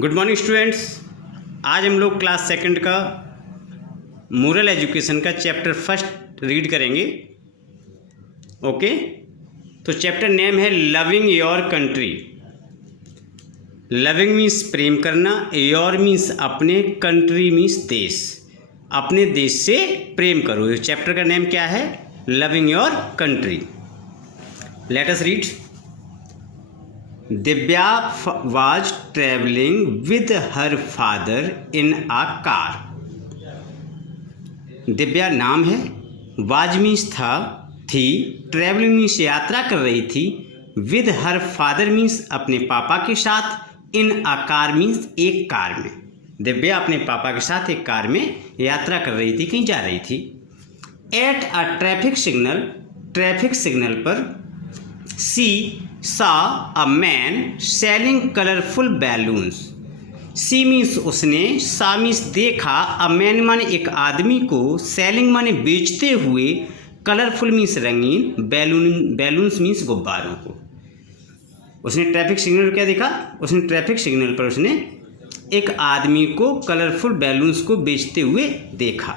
Good morning students. आज हम लोग क्लास सेकंड का मोरल एजुकेशन का चैप्टर फर्स्ट रीड करेंगे। ओके, तो चैप्टर नेम है loving your country. Loving means प्रेम करना, योर मीन्स अपने, कंट्री मीन्स देश। अपने देश से प्रेम करो। इस चैप्टर का नेम क्या है? Loving your country. Let us read. Divya was traveling with her father in a car। Divya नाम है, was मीन्स था, थी, ट्रैवलिंग मीन्स यात्रा कर रही थी, with her father मीन्स अपने पापा के साथ, in a car मीन्स एक कार में। दिव्या अपने पापा के साथ एक कार में यात्रा कर रही थी, कहीं जा रही थी। At a traffic signal, traffic signal पर she saw a man selling colorful balloons। She means उसने, सा मीन्स देखा, अ मैन माने एक आदमी को, सेलिंग माने बेचते हुए, कलरफुल मीन्स रंगीन, बैलून्स मीन्स गुब्बारों को। उसने ट्रैफिक सिग्नल पर क्या देखा? उसने ट्रैफिक सिग्नल पर उसने एक आदमी को कलरफुल बैलून्स को बेचते हुए देखा।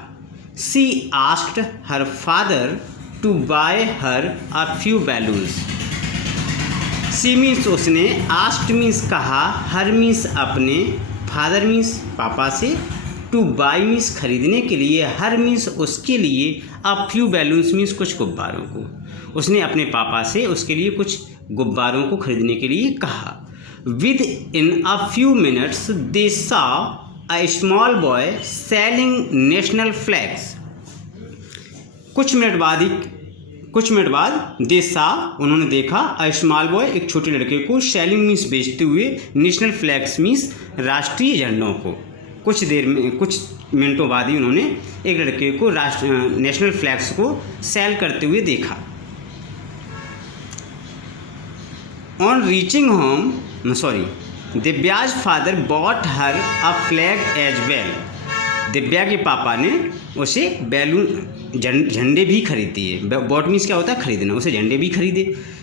She asked her father to buy her a few balloons. She means उसने, आस्ट मीन्स कहा, हर मीन्स अपने, फादर मीन्स पापा से, टू बाई मीन्स खरीदने के लिए, हर मीन्स उसके लिए, अ फ्यू बैलून्स मीन्स कुछ गुब्बारों को। उसने अपने पापा से उसके लिए कुछ गुब्बारों को खरीदने के लिए कहा। With in a few minutes they saw a small boy selling national flags. कुछ मिनट बाद देसा, उन्होंने देखा, अ स्मॉल बॉय एक छोटे लड़के को, सेलिंग मीन्स बेचते हुए, नेशनल फ्लैग्स मीन्स राष्ट्रीय झंडों को। कुछ मिनटों बाद ही उन्होंने एक लड़के को नेशनल फ्लैग्स को सेल करते हुए देखा। On reaching home, Divya's father bought her a flag as well. Divya के पापा ने उसे झंडे भी खरीद दिए। बॉट मीन्स क्या होता है? खरीदना। उसे झंडे भी खरीदे,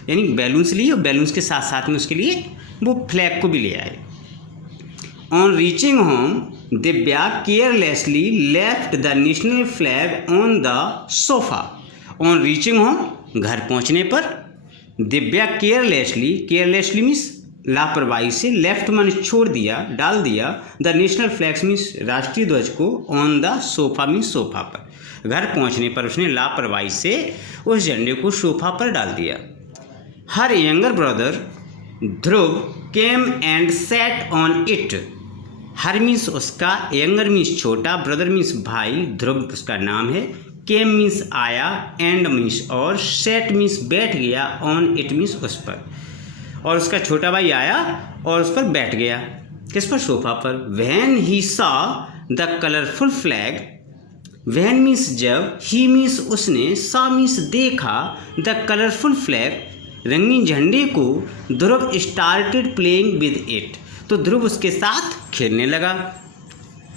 यानी बैलून्स लिए, और बैलून्स के साथ साथ में उसके लिए वो फ्लैग को भी ले आए। On reaching home Divya carelessly left the national flag on the sofa. On reaching home, घर पहुंचने पर, दिव्या केयरलेसली मीन्स लापरवाही से, लेफ्ट माने छोड़ दिया, डाल दिया, द नेशनल फ्लैग्स मीन्स राष्ट्रीय ध्वज को, on the sofa means sofa पर। घर पहुंचने पर उसने लापरवाही से उस झंडे को सोफा पर डाल दिया। Her younger brother Dhruv came and sat on it. Her means उसका, यंगर मीन्स छोटा, ब्रदर मीन्स भाई, ध्रुव उसका नाम है, केम मीन्स आया, एंड मीन्स और, सैट मीन्स बैठ गया, ऑन इट मीन्स उस पर। और उसका छोटा भाई आया और उस पर बैठ गया। किस पर? सोफा पर। When he saw the colourful flag, when means जब, ही मीन्स उसने, सॉ मीन्स देखा, द कलरफुल फ्लैग रंगीन झंडे को, Dhruv started playing with it, तो ध्रुव उसके साथ खेलने लगा।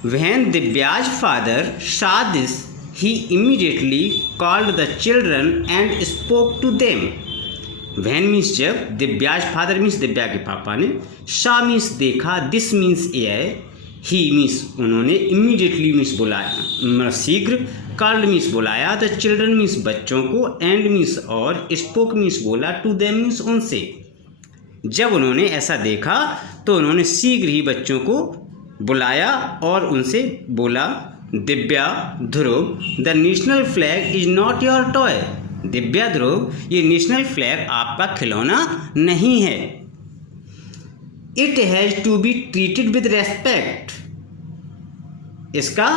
When Divya's father saw this he immediately called the children and spoke to them. When means जब, दिव्याज फादर मीन्स दिव्या के पापा ने, शा मीन्स देखा, दिस मीन्स यह, ही मीन्स उन्होंने, इमीडिएटली मीन्स बुलाया, शीघ्र, कॉल्ड मीन्स बुलाया, द चिल्ड्रन मीन्स बच्चों को, एंड मीन्स और, स्पोक मीन्स बोला, टू देम मीन्स उनसे। जब उन्होंने ऐसा देखा तो उन्होंने शीघ्र ही बच्चों को बुलाया और उनसे बोला, Divya, Dhruv, the national flag is not your toy. Divya, Dhruv, ये नेशनल फ्लैग आपका खिलौना नहीं है। It has to be treated with respect. इसका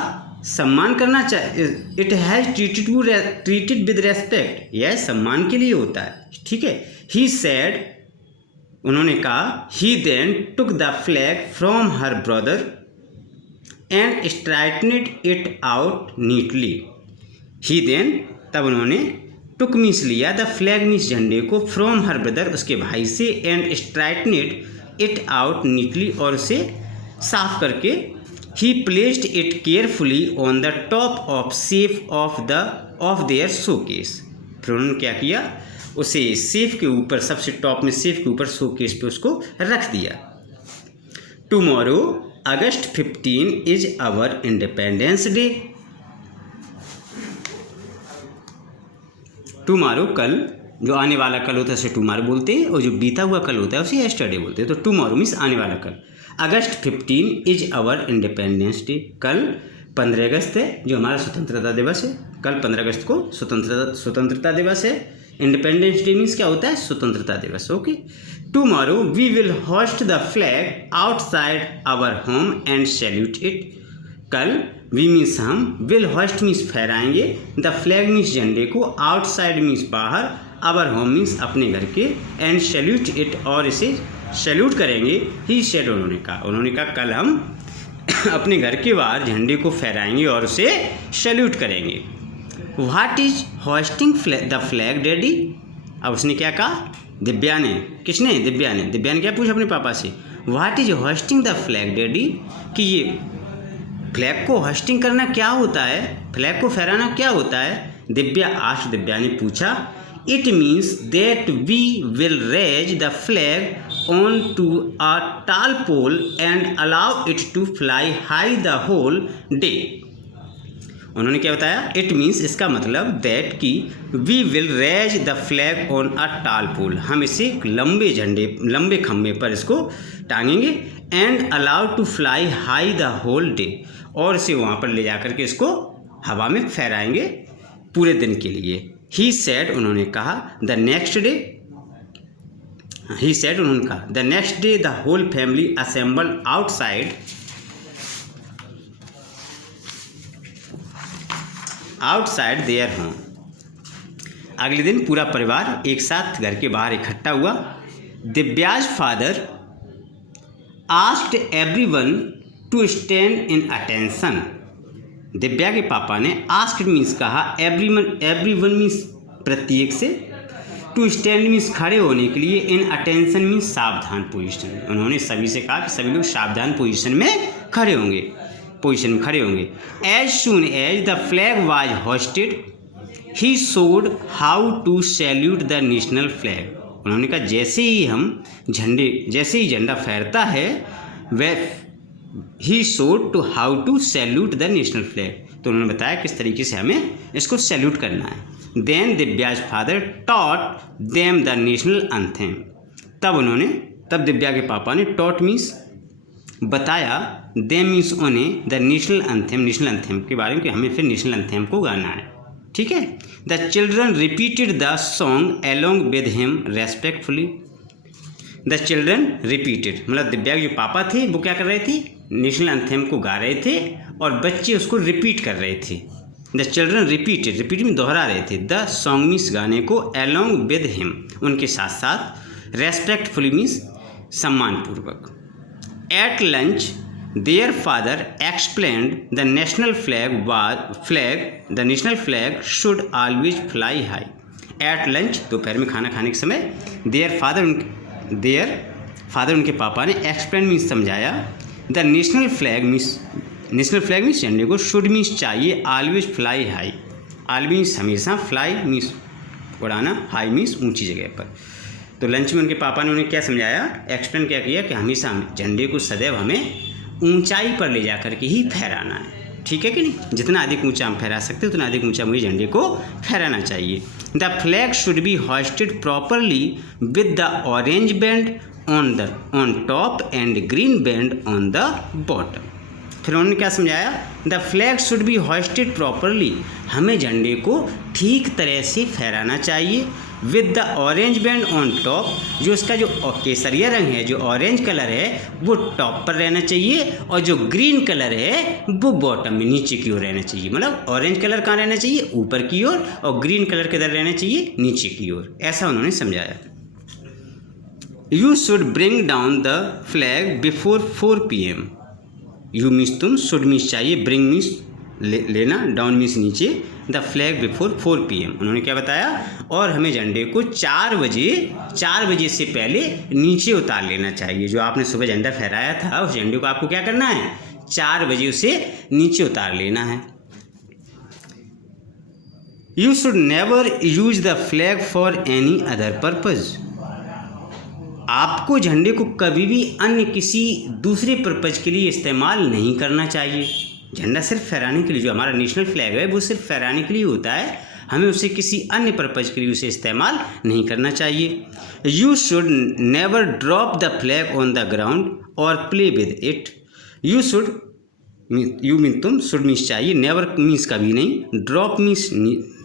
सम्मान करना चाहिए। It has treated with respect, यह सम्मान के लिए होता है, ठीक है। ही सेड, उन्होंने कहा, he then took the flag from her brother and straightened it out neatly. He then, तब उन्होंने, टुक मीन्स लिया, द फ्लैग मीन्स झंडे को, फ्रॉम हर ब्रदर उसके भाई से, and straightened it out neatly और उसे साफ करके, he placed it carefully on the top of safe of their showcase. फिर उन्होंने क्या किया? उसे सेफ के ऊपर, सबसे टॉप में सेफ के ऊपर, शोकेस पे उसको रख दिया। Tomorrow August 15 is our Independence Day. Tomorrow कल, जो आने वाला कल होता है उसे टुमारो बोलते हैं, और जो बीता हुआ कल होता है उसे यस्टरडे बोलते हैं। तो टुमारो मीन्स आने वाला कल। अगस्त 15 इज आवर इंडिपेंडेंस डे, कल 15 अगस्त है जो हमारा स्वतंत्रता दिवस है। कल 15 अगस्त को स्वतंत्रता दिवस है। इंडिपेंडेंस डे मीन्स क्या होता है, स्वतंत्रता दिवस। Okay, tomorrow we will host the flag outside our home and salute it. कल वी मीन्स हम, विल होस्ट मीन्स फहराएंगे, द फ्लैग मीन्स झंडे को, आउटसाइड मीन्स बाहर, आवर होम मीन्स अपने घर के, एंड सैल्यूट इट और इसे सैल्यूट करेंगे। ही सेड उन्होंने कहा कल हम अपने घर के बाहर झंडे को फहराएंगे और उसे सैल्यूट करेंगे। What is hosting the flag daddy. अब उसने क्या कहा, दिव्या ने, किसने, दिव्या ने क्या पूछा अपने पापा से, what is hosting the flag daddy, कि ये फ्लैग को होस्टिंग करना क्या होता है, फ्लैग को फहराना क्या होता है। दिव्या ने पूछा, it means that we will raise the flag on to a tall pole and allow it to fly high the whole day. उन्होंने क्या बताया, इट मीन्स इसका मतलब दैट कि we will raise the flag on a tall pole, हम इसे लंबे खम्भे पर इसको टांगेंगे, and allow to fly high the whole day, और इसे वहाँ पर ले जाकर के इसको हवा में फहराएंगे पूरे दिन के लिए। ही सेड उन्होंने कहा, the next day the whole family assembled outside their home. अगले दिन पूरा परिवार एक साथ घर के बाहर इकट्ठा हुआ। Divya's father asked everyone to stand in attention. Divya के पापा ने आस्क्ड मीन्स कहा, एवरीवन मीन्स प्रत्येक से, टू स्टैंड मीन्स खड़े होने के लिए, इन अटेंशन मीन्स सावधान पोजीशन। उन्होंने सभी से कहा कि सभी लोग सावधान पोजीशन में खड़े होंगे। As soon as the flag was hosted he showed how to salute the national flag. उन्होंने कहा जैसे ही झंडा फहरता है वह he showed to how to salute the national flag. तो उन्होंने बताया किस तरीके से हमें इसको सैल्यूट करना है। Then Divya's father taught them the national anthem. तब दिव्या के पापा ने टॉट मीन्स बताया, देम मीन्स उन्हें, द नेशनल एंथम के बारे में कि हमें फिर नेशनल एंथम को गाना है। ठीक है। The children repeated the song along with him respectfully. The children repeated मतलब दिव्या के जो पापा थे वो क्या कर रहे थे, नेशनल एंथम को गा रहे थे और बच्चे उसको रिपीट कर रहे थे। द चिल्ड्रन रिपीट में दोहरा रहे थे, द सॉन्ग मीन्स गाने को, एलोंग विद हिम उनके साथ साथ, रेस्पेक्टफुली मीन्स सम्मानपूर्वक। At lunch their father explained the national flag should always fly high. At lunch दोपहर में खाना खाने के समय देयर फादर उनके पापा ने एक्सप्लेन मीन्स समझाया, द नेशनल फ्लैग मीन्स झंडे को, शुड मीन्स चाहिए, always fly high, all means हमेशा, फ्लाई मीन्स उड़ाना, हाई मीन्स ऊंची जगह पर। तो लंच में उनके पापा ने उन्हें क्या समझाया, एक्सप्लेन क्या किया कि हमेशा झंडे को सदैव हमें ऊंचाई पर ले जाकर के ही फहराना है। ठीक है कि नहीं, जितना अधिक ऊंचा हम फहरा सकते उतना अधिक ऊंचा मुझे झंडे को फहराना चाहिए। The flag should be hosted properly with the orange band on top and green band on the bottom. फिर उन्होंने क्या समझाया, the flag should be hosted properly, हमें झंडे को ठीक तरह से फहराना चाहिए, with the orange band on top, जो इसका जो केसरिया रंग है, जो ऑरेंज कलर है वो टॉप पर रहना चाहिए और जो ग्रीन कलर है वो बॉटम में नीचे की ओर रहना चाहिए। मतलब ऑरेंज कलर कहाँ रहना चाहिए, ऊपर की ओर, और ग्रीन कलर किधर रहना चाहिए, नीचे की ओर। ऐसा उन्होंने समझाया। You should bring down the flag before 4 PM। You means तुम, शुड मीन्स चाहिए, ब्रिंग मीन्स लेना, डाउन मीन्स नीचे, द फ्लैग बिफोर 4 PM। उन्होंने क्या बताया, और हमें झंडे को 4 बजे से पहले नीचे उतार लेना चाहिए। जो आपने सुबह झंडा फहराया था उस झंडे को आपको क्या करना है, 4 बजे उसे नीचे उतार लेना है। You should never use the flag for any other purpose. आपको झंडे को कभी भी अन्य किसी दूसरे पर्पज़ के लिए इस्तेमाल नहीं करना चाहिए। झंडा सिर्फ फहराने के लिए, जो हमारा नेशनल फ्लैग है वो सिर्फ फहराने के लिए होता है, हमें उसे किसी अन्य पर्पज़ के लिए उसे इस्तेमाल नहीं करना चाहिए। You should never drop the flag on the ground और play with it. You should, you mean तुम, शुड मीन्स चाहिए, नेवर मीन्स कभी नहीं, ड्रॉप मीन्स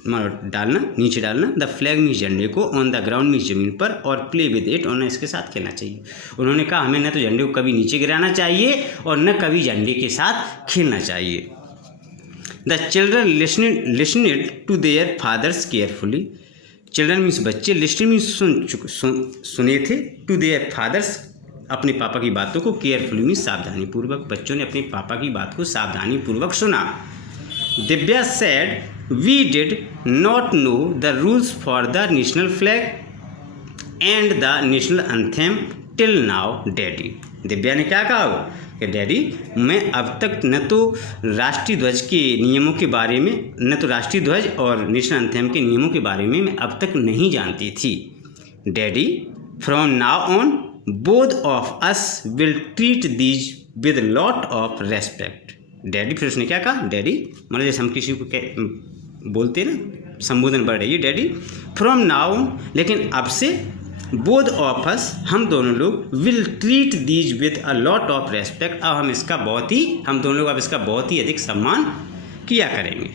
डालना, नीचे डालना, द फ्लैग मीन्स झंडे को, ऑन द ग्राउंड मीन्स जमीन पर, और प्ले विद इट और न इसके साथ खेलना चाहिए। उन्होंने कहा हमें न तो झंडे को कभी नीचे गिराना चाहिए और न कभी झंडे के साथ खेलना चाहिए। The children listened to their fathers carefully. Children means बच्चे, लिस्टन मीन्स सुने थे, टू देयर फादर्स अपने पापा की बातों को, केयरफुली मीन्स सावधानीपूर्वक, बच्चों ने अपने पापा की बात को सावधानीपूर्वक सुना। Divya said we did not know the rules for the national flag and the national anthem till now daddy. Divya ने क्या कहा कि डैडी, मैं अब तक न तो राष्ट्रीय ध्वज के नियमों के बारे में, न तो राष्ट्रीय ध्वज और नेशनल एंथम के नियमों के बारे में मैं अब तक नहीं जानती थी। Daddy, from now on both of us will treat these with lot of respect. Daddy, फिर उसने क्या कहा, डैडी मतलब जैसे हम किसी को बोलते हैं ना, संबोधन बढ़ रही है, डैडी फ्रॉम नाउ ऑन, लेकिन अब से बोथ ऑफ अस, हम दोनों लोग, will treat these with a lot of respect, अब हम दोनों लोग अब इसका बहुत ही अधिक सम्मान किया करेंगे,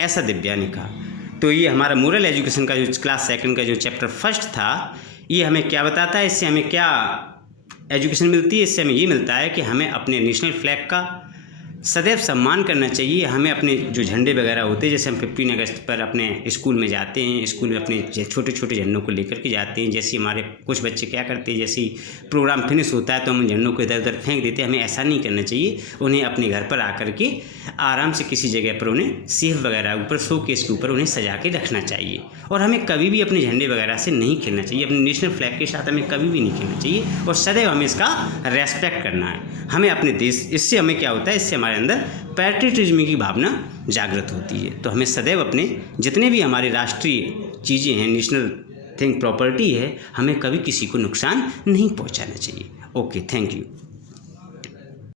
ऐसा दिव्या ने कहा। तो ये हमारा मोरल एजुकेशन का जो क्लास 2 का जो चैप्टर 1 था, ये हमें क्या बताता है, इससे हमें क्या एजुकेशन मिलती है? इससे हमें ये मिलता है कि हमें अपने नेशनल फ्लैग का सदैव सम्मान करना चाहिए। हमें अपने जो झंडे वगैरह होते हैं, जैसे हम 15 अगस्त पर अपने स्कूल में जाते हैं, स्कूल में अपने छोटे छोटे झंडों को लेकर के जाते हैं। जैसे हमारे कुछ बच्चे क्या करते हैं, जैसे प्रोग्राम फिनिश होता है तो हम झंडों को इधर उधर फेंक देते हैं। हमें ऐसा नहीं करना चाहिए। उन्हें अपने घर पर आकर के आराम से किसी जगह पर उन्हें सेफ वगैरह ऊपर शोकेस के ऊपर उन्हें सजा के रखना चाहिए। और हमें कभी भी अपने झंडे वगैरह से नहीं खेलना चाहिए, अपने नेशनल फ्लैग के साथ हमें कभी भी नहीं खेलना चाहिए और सदैव हमें इसका रेस्पेक्ट करना है। हमें अपने देश, इससे हमें क्या होता है, इससे हमारे अंदर पैट्रियटिज्म की भावना जागृत होती है। तो हमें सदैव अपने जितने भी हमारे राष्ट्रीय चीज़ें हैं, नेशनल थिंग प्रॉपर्टी है, हमें कभी किसी को नुकसान नहीं पहुंचाना चाहिए। Okay, thank you.